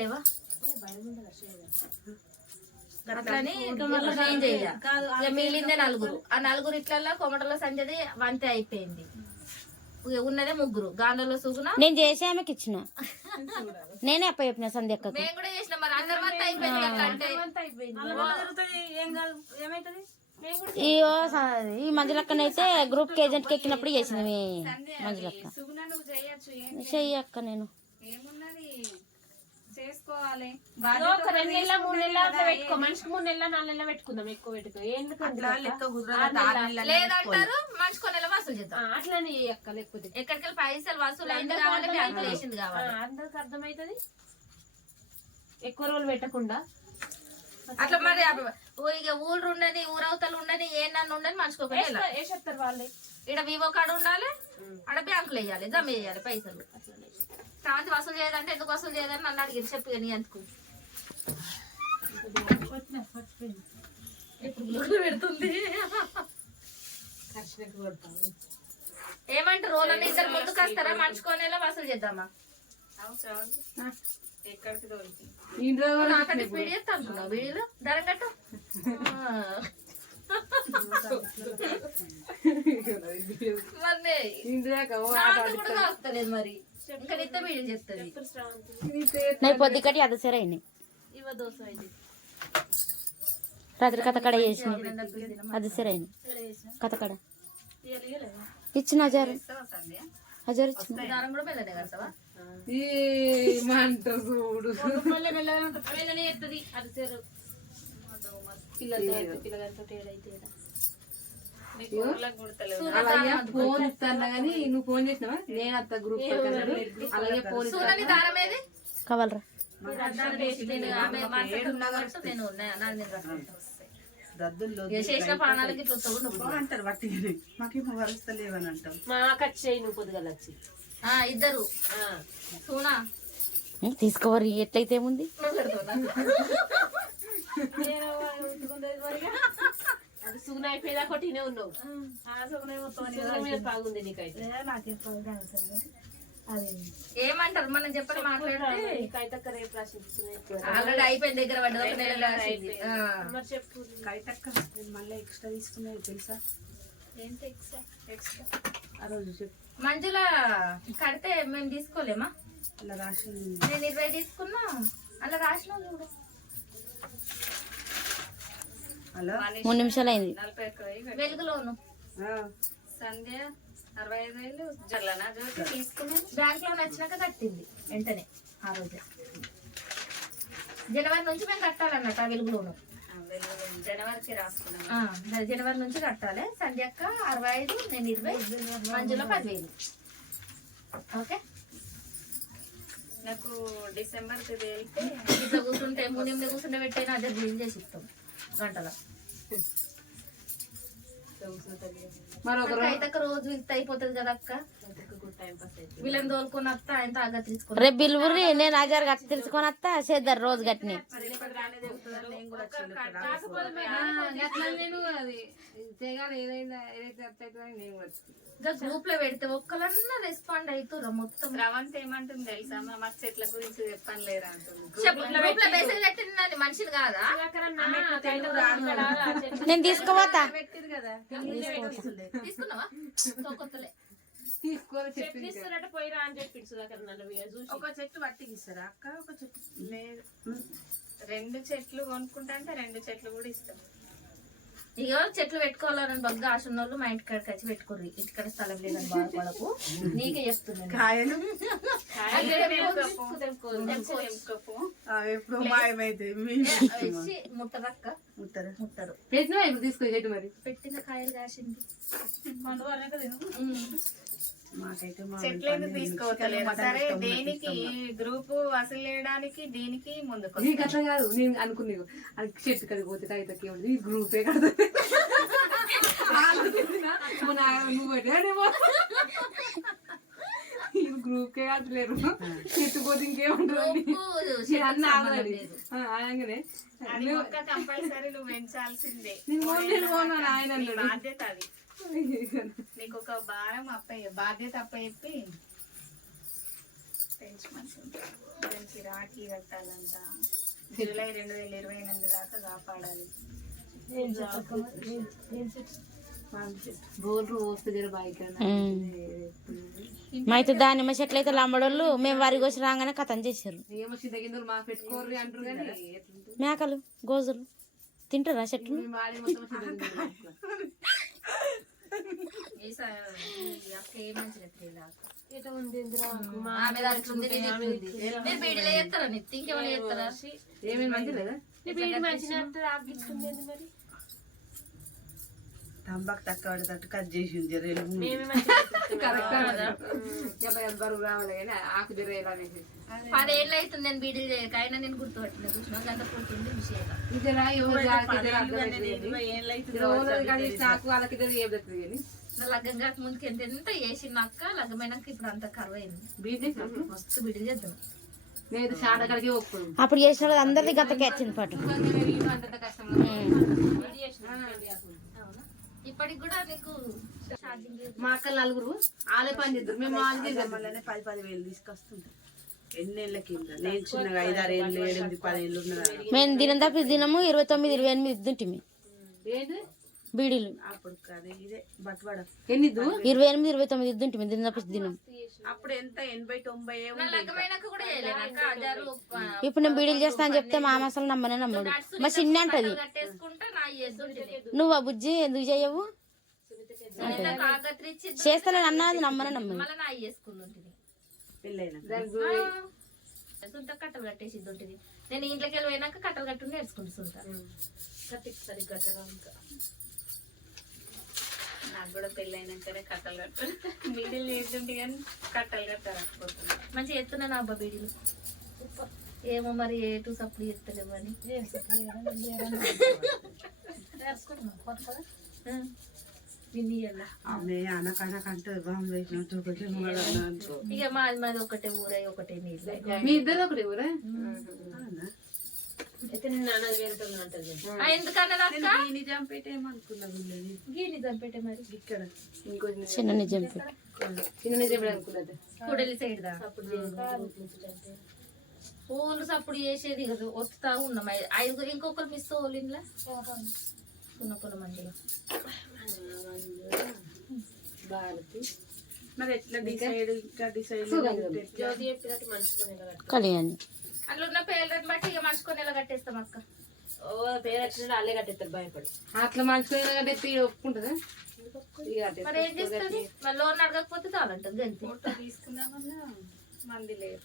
లేవా? అట్లని మిగిలిందే నలుగురు. ఆ నలుగురు ఇట్లల్లో కొమటలో సంజది వంతే అయిపోయింది. ఉన్నదే ముగ్గురు. గాంధలో సుగున నేను చేసి ఆమెకి ఇచ్చిన. నేనే అప్ప చెప్పిన సంధ్యక్కకు మేము కూడా చేసినాం మరి. అందరి వంత అయిపోయింది కదా అంటే. ఏం కాదు. ఏమైతుంది? ఈ మంజులక్కనైతే గ్రూప్కి ఏజెంట్కి ఎక్కినప్పుడు చేసింది మీ మంజులక్క. సుగుణ నువ్వు చేయొచ్చు. ఏం చెయ్యి అక్క నేను. పెట్టుకో. మనిషికి మూడు నెలల నాలుగు నెలల పెట్టుకుందాం ఎక్కువ పెట్టుకో. లేదంటారు వసూలు చేద్దాం. అట్లనే లేకపోతే. ఎక్కడికి పైసలు వసూలు అయింది కావాలి అందరికి అర్థమవుతుంది ఎక్కువ రోజులు పెట్టకుండా. అట్లా మరి ఇక ఊళ్ళు ఉండని ఊరవతలు ఉండని ఏ నన్ను ఉండని మనిషికి వాళ్ళే? ఇక్కడ వివో కార్డు ఉండాలి ఆడ బ్యాంకులో వేయాలి జమ చేయాలి పైసలు. తర్వాత వసూలు చేయదంటే ఎందుకు వసూలు చేయదని నన్ను అడిగి చెప్పి నీ గుడ్లు పెడుతుంది. ఏమంటారు? రోజులని ఇద్దరు ముందుకు వస్తారా? మనిషికోనేలా వసూలు చేద్దామా? నాకంటే స్పీడ్ చేస్తా అనుకున్నావు? వీడియోలో? ధర కట్టు. మరి. కూడా ఇంకా నిత్య నేను పొద్దుకటి అది సరే అయినాయి. ఇవ దోశ ఇది రాత్రి కథకడ చేసిన అది సరే అయినాయి. కథకడ ఇచ్చిన హజారు హజారు ఇచ్చిన. కూడా మెల్లనే అలాగే ఫోన్ ఇస్తాను కానీ నువ్వు ఫోన్ చేసినావా? నేను అత్త గ్రూప్ అలాగే ఫోన్ సూరని దారం ఏది? కావాలరా. చేసిన ప్రాణాలకి ఇట్లా వస్తావు నువ్వు అంటారు వట్టిగానే మాకేమో వరుస్తలేవని అంటాం మా కచ్చేయి నువ్వు పొద్దుగల వచ్చి. ఆ, ఇద్దరు. సూనా. తీసుకోవరి ఎట్లయితే ఏముంది? సుగుణ అయిపోయేదా కొట్టినే ఉన్నావు. సుగుణ మీద బాగుంది నీకైతే. ఏమంటారు? మనం చెప్పని మాట్లాడితే నీకైతే అక్క రేపు ఆల్రెడీ అయిపోయింది దగ్గర ఒక నెల రాసింది. చెప్పు. కైతక్క మళ్ళీ ఎక్స్ట్రా తీసుకునేది తెలుసా? ఏంటి ఎక్స్ట్రా ఎక్స్ట్రా ఆ రోజు చెప్పు. మంజుల కడితే మేము తీసుకోలేమా? అలా రాసి నేను ఇరవై తీసుకున్నా. అలా రాసిన చూడు. మూడు నిమిషాలు అయింది వెలుగులోను. ఆ, సంధ్య అరవై ఐదు వేలు. జల్లనా? జ్యోతి తీసుకున్నాను బ్యాంక్లో నచ్చినాక కట్టింది. వెంటనే ఆ రోజు. జనవరి నుంచి మేము కట్టాలన్నట్టు ఆ వెలుగులోను. ఆ, వెలుగు జనవరికి రాసుకున్నాను ఆ, జనవరి నుంచి కట్టాలి. సంధ్యక్క అరవై ఐదు నేను ఇరవై మంజులో పదివేలు. ఓకే? నాకు డిసెంబర్కి తేలితే ఇట్లా కూర్చుంటే ముందు కూర్చుంటే పెట్టైనా? అదే బిల్ చేసి ఇస్తాం. గంటలో. రోజు. ఇంత అయిపోతుంది కదా అక్క? వీళ్ళని తోలుకొని వస్తా ఆయన తాగా తీసుకుని రేపు నేను హజారు కట్టి తెలుసుకొని వస్తా చేద్దారు రోజు గట్టిని. నేను అది చేయగానే ఏదైనా ఏదైతే నేను కూడా ఇంకా గ్రూప్లో పెడితే ఒక్కలన్నా రెస్పాండ్ అవుతుర్రా మొత్తం. రవంత్ ఏమంటుంది తెలుసా? మా చెట్ల గురించి చెప్పని లేరా అంటుంది. చెప్పు గ్రూప్లో మెసేజ్ పెట్టింది మనిషిని కాదా? నేను కదా. తీసుకున్నావా? పోయిరా అని చెప్పిండు సుధాకర్ నన్ను ఒక చెట్టు పట్టికి ఇస్తారా అక్క ఒక చెట్టు లేదు. రెండు చెట్లు కొనుక్కుంటా అంటే రెండు చెట్లు కూడా ఇస్తాం. ఇగో చెట్లు పెట్టుకోవాలని బాగా ఆశ ఉన్న వాళ్ళు మా ఇంటి కాడికి వచ్చి పెట్టుకోర్రి. ఇంటికాడ స్థలం లేదని బాధపడకు నీకే చెప్తున్నాను కాయలు? ఎప్పుడు ముట్టరక్క ముట్టారు. ముట్టరు. పెట్టినా ఇప్పుడు తీసుకొని మరి? పెట్టిన కాయలు కాసింది. చెట్లు ఎందుకు తీసుకోవట్లేదు. సరే దేనికి గ్రూప్ వసూలు చేయడానికి దీనికి ముందుకు నీకు అట్లా కాదు నేను అనుకున్నా అది చెట్టు కడిగి పోతే కాగితకి ఏముంది? ఈ గ్రూపే కడతా నువ్వు పెట్టాడేమో ఈ గ్రూప్కే కట్టలేరు చెట్టు పోతే ఇంకేముంటుంది? అన్న కంపల్సరీ నువ్వు పెంచాల్సిందే. నేను ఆయన బాధ్యత అది. నీకు ఒక భారం అప్పయ్య బాధ్యత అప్పచెప్పి సేల్స్ మంచి రాఖీ కట్టాలంట. జూలై రెండు వేల ఇరవై ఎనిమిది దాకా కాపాడాలి. అయితే దానిమ్మ చెట్లు అయితే లంబడోళ్ళు మేము వరి కోసి రాగానే కథం ఎట్లుంటుంది? మేకలు గోజులు. తింటారా చెట్లు? ఏమేమి మంచి లేదా? అంటే ఆగిస్తుంది మరి? తంబాకు తక్కువ పడేటట్టు కట్ చేసింది. కరెక్ట్ డెబ్బై ఐదు బరువు రావాలి కానీ ఆకు జర పదేళ్ళు అవుతుంది నేను బీడీలు చేయక అయినా నేను గుర్తుపట్టిన చూసిన గంట పుడుతుంది లగ్గం కాక ముందుకి ఎంత ఎంత వేసిన అక్క? లగ్గమైనాక ఇప్పుడు అంత కరువు అయింది మస్తు బీడీలు చేద్దాం. అప్పుడు చేసిన వాళ్ళు అందరిది గతకే వచ్చింది పాటు. అంత కష్టం అవునా ఇప్పటికి కూడా నీకు మా అక్క నలుగురు ఆలే పని చేద్దరు. మేము ఆలు చేద్దాం మళ్ళీ పది పది వేలు తీసుకొస్తుంటా ఎన్నేళ్ళ కింద నేను చిన్నగా ఐదారు ఏళ్ళు ఏడెనిమిది పదేళ్ళు ఉన్నదా మేము దినం తప్పి దినము ఇరవై తొమ్మిది ఇరవై ఎనిమిది ఇద్దుంటిమి. బీడీలు. అప్పుడు కాదు ఇదే బట్వాడ. ఎన్నిద్దు? ఇరవై ఎనిమిది ఇరవై తొమ్మిది ఇద్దుంటిమి దినం తప్పి దినం అప్పుడు ఎంత? ఎనభై తొంభై ఇప్పుడు నేను బీడీలు చేస్తా అని చెప్తే మా అసలు నమ్మనే నమ్మడు మా చిన్న అంటది. నువ్వు ఆ బుజ్జి? ఎందుకు చేయవు? చేస్తానని అన్నది నమ్మనే నమ్మదు మళ్ళీ నా చేసుకుంటుంటుంది. పెళ్ళైన సుంత కట్టలు కట్టేసి ఉంటుంది నేను ఇంట్లోకి వెళ్ళి పోయినాక కట్టలు కట్టు నేర్చుకుంటుంటా కట్టిస్తుంది కట్టరా ఇంకా నాకు కూడా పెళ్ళైనాకనే కట్టలు కట్టారు మిడిల్ చేస్తుంటే కానీ కట్టలు కట్టారకపోతున్నా మంచిగా ఎత్తున్నాను అబ్బా బీడీలు? ఏమో మరి ఏ టూ సప్పుడు ఎత్తలేవు అని. ఇక మాది మాది ఒకటే ఊరే ఒకటే నీళ్ళు. మీ ఇద్దరు ఒకటి ఊరే? అయితే నిన్న అన్నది వేరుతుంది అంటది ఆ, ఎందుకన్నది అక్క? దీని చంపేటేమనుకున్నా వీళ్ళని గీని చంపేటే మరి? ఇక్కడ. ఇంకో చిన్న నిజం చిన్న నిజం అనుకున్నది. కూడలి సైడ్ దా. పూలు సప్పుడు చేసేది ఇక వస్తా ఉన్నాం. ఐ- ఐదుగురు ఇంకొకరు మిస్ ఇంట్లో ఉన్న భారతి. మరి ఎట్లా డిసైడ్ ఇంకా డిసైడ్ జ్యోతి చెప్పినట్టు. కళ్యాణి. అట్లా ఉన్న పేర్లను బట్టి ఇక మర్చుకొని ఎలా కట్టేస్తాం అక్క? ఓ పేరు వచ్చినట్టు అల్లే కట్టేస్తారు భయపడి అట్లా మంచుకునే కంటే తీయ ఒప్పుకుంటుందా. మరి ఏం చేస్తుంది మరి లోన్ అడగకపోతే చాలంటుంది గంతే తీసుకుందామన్నా మంది లేరు.